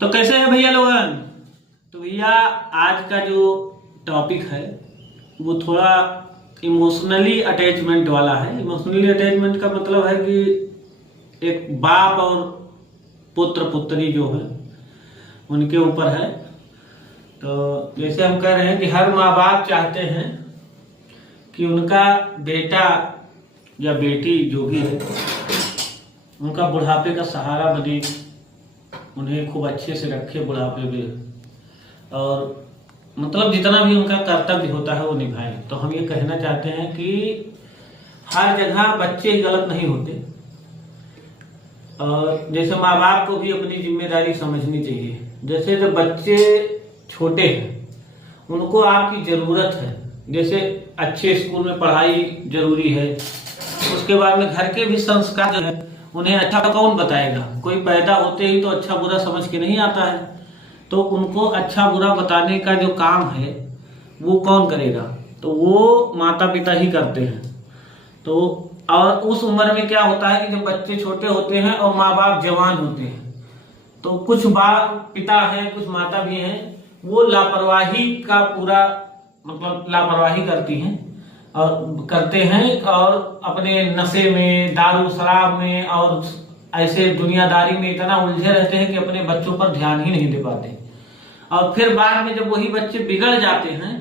तो कैसे है भैया लोगन। तो भैया आज का जो टॉपिक है वो थोड़ा इमोशनली अटैचमेंट वाला है। इमोशनली अटैचमेंट का मतलब है कि एक बाप और पुत्र पुत्री जो है उनके ऊपर है। तो जैसे हम कह रहे हैं कि हर माँ बाप चाहते हैं कि उनका बेटा या बेटी जो भी है उनका बुढ़ापे का सहारा बने, उन्हें खूब अच्छे से रखे बुढ़ापे में, और मतलब जितना भी उनका कर्तव्य होता है वो निभाएं। तो हम ये कहना चाहते हैं कि हर जगह बच्चे ही गलत नहीं होते, और जैसे माँ बाप को भी अपनी जिम्मेदारी समझनी चाहिए। जैसे जब बच्चे छोटे हैं उनको आपकी ज़रूरत है, जैसे अच्छे स्कूल में पढ़ाई जरूरी है, उसके बाद में घर के भी संस्कार जो है उन्हें अच्छा कौन बताएगा। कोई पैदा होते ही तो अच्छा बुरा समझ के नहीं आता है, तो उनको अच्छा बुरा बताने का जो काम है वो कौन करेगा, तो वो माता पिता ही करते हैं। तो और उस उम्र में क्या होता है कि जब बच्चे छोटे होते हैं और माँ बाप जवान होते हैं, तो कुछ बाप पिता हैं, कुछ माता भी हैं, वो लापरवाही का पूरा मतलब लापरवाही करती हैं और करते हैं, और अपने नशे में, दारू शराब में और ऐसे दुनियादारी में इतना उलझे रहते हैं कि अपने बच्चों पर ध्यान ही नहीं दे पाते। और फिर बाद में जब वही बच्चे बिगड़ जाते हैं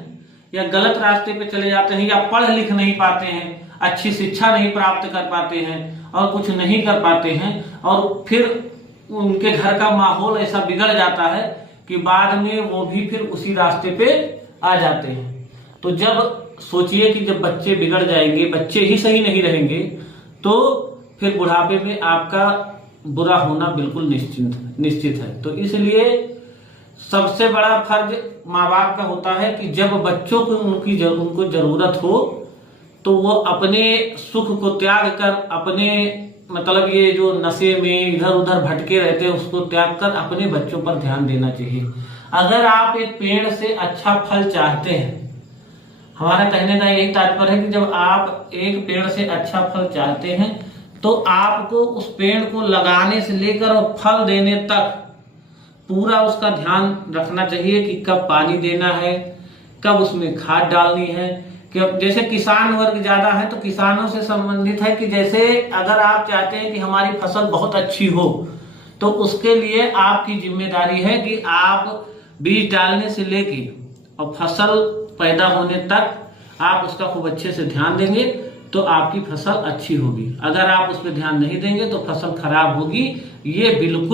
या गलत रास्ते पे चले जाते हैं या पढ़ लिख नहीं पाते हैं, अच्छी शिक्षा नहीं प्राप्त कर पाते हैं और कुछ नहीं कर पाते हैं, और फिर उनके घर का माहौल ऐसा बिगड़ जाता है कि बाद में वो भी फिर उसी रास्ते पे आ जाते हैं। तो जब सोचिए कि जब बच्चे बिगड़ जाएंगे, बच्चे ही सही नहीं रहेंगे, तो फिर बुढ़ापे में आपका बुरा होना बिल्कुल निश्चित है। तो इसलिए सबसे बड़ा फर्ज माँ बाप का होता है कि जब बच्चों को उनको जरूरत हो तो वो अपने सुख को त्याग कर, अपने मतलब ये जो नशे में इधर उधर भटके रहते हैं उसको त्याग कर अपने बच्चों पर ध्यान देना चाहिए। अगर आप एक पेड़ से अच्छा फल चाहते हैं, हमारा कहने का यही तात्पर्य है कि जब आप एक पेड़ से अच्छा फल चाहते हैं तो आपको उस पेड़ को लगाने से लेकर और फल देने तक पूरा उसका ध्यान रखना चाहिए कि कब पानी देना है, कब उसमें खाद डालनी है। कि जैसे किसान वर्ग ज्यादा है तो किसानों से संबंधित है कि जैसे अगर आप चाहते हैं कि हमारी फसल बहुत अच्छी हो तो उसके लिए आपकी जिम्मेदारी है कि आप बीज डालने से लेके और फसल पैदा होने तक आप उसका खूब अच्छे से ध्यान देंगे तो आपकी फसल अच्छी होगी। अगर आप उस पर ध्यान नहीं देंगे तो फसल खराब होगी, ये बिल्कुल